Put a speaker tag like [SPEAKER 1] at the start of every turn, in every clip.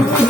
[SPEAKER 1] Thank you.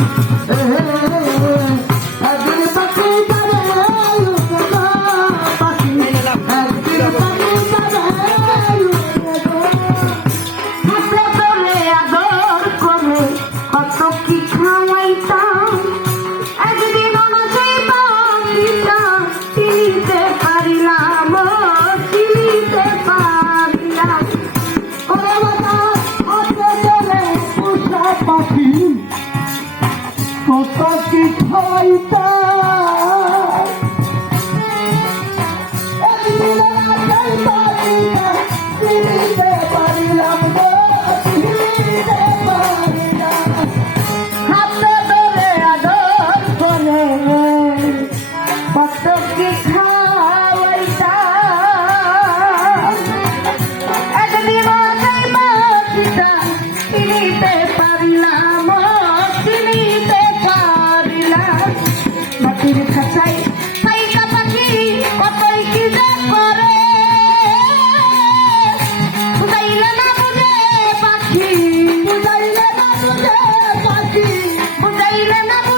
[SPEAKER 1] Então
[SPEAKER 2] remember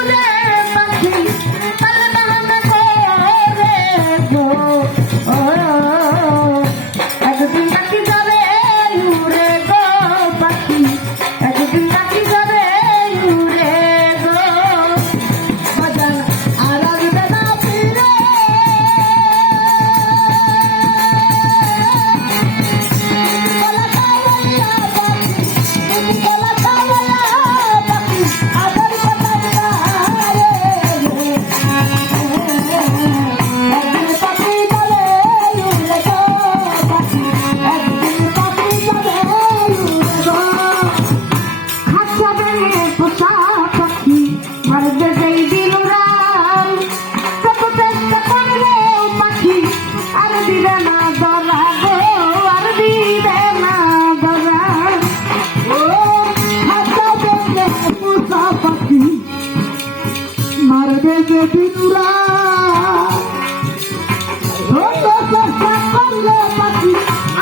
[SPEAKER 1] Binura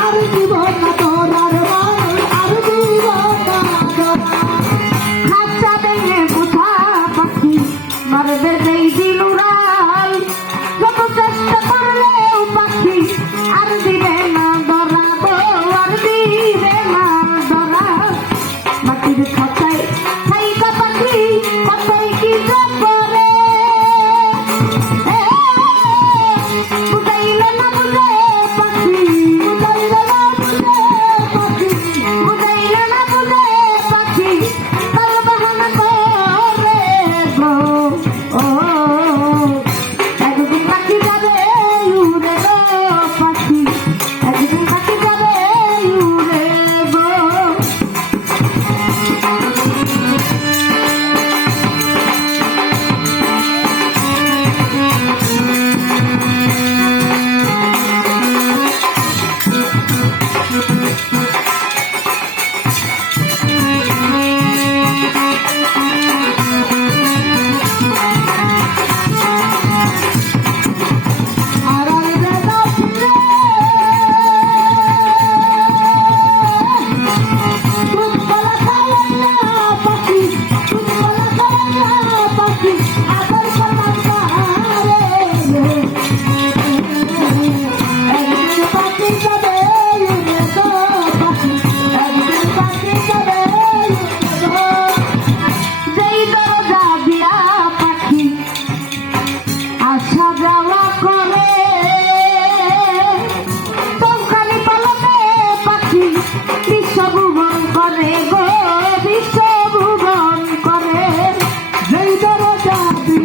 [SPEAKER 1] আর জীবন তোরার আর জীবন
[SPEAKER 2] খাচ্ছা দেয় কোথা পাখি মারবে দেই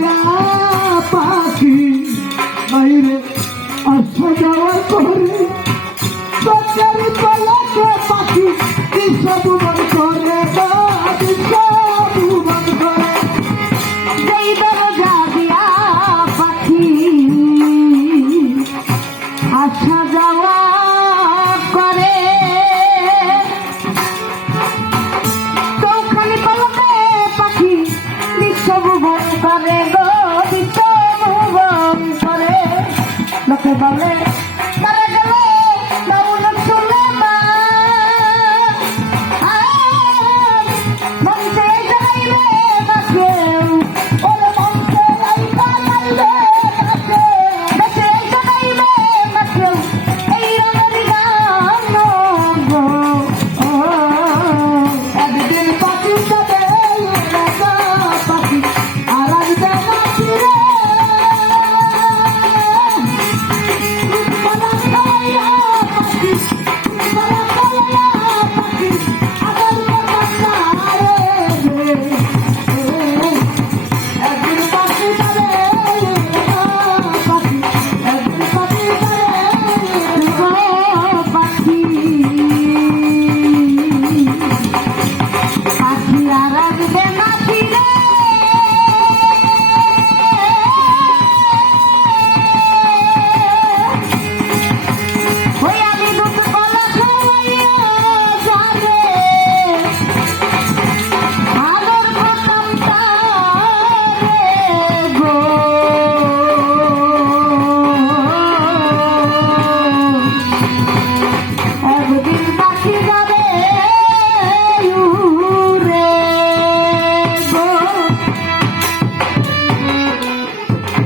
[SPEAKER 1] না
[SPEAKER 2] Look at my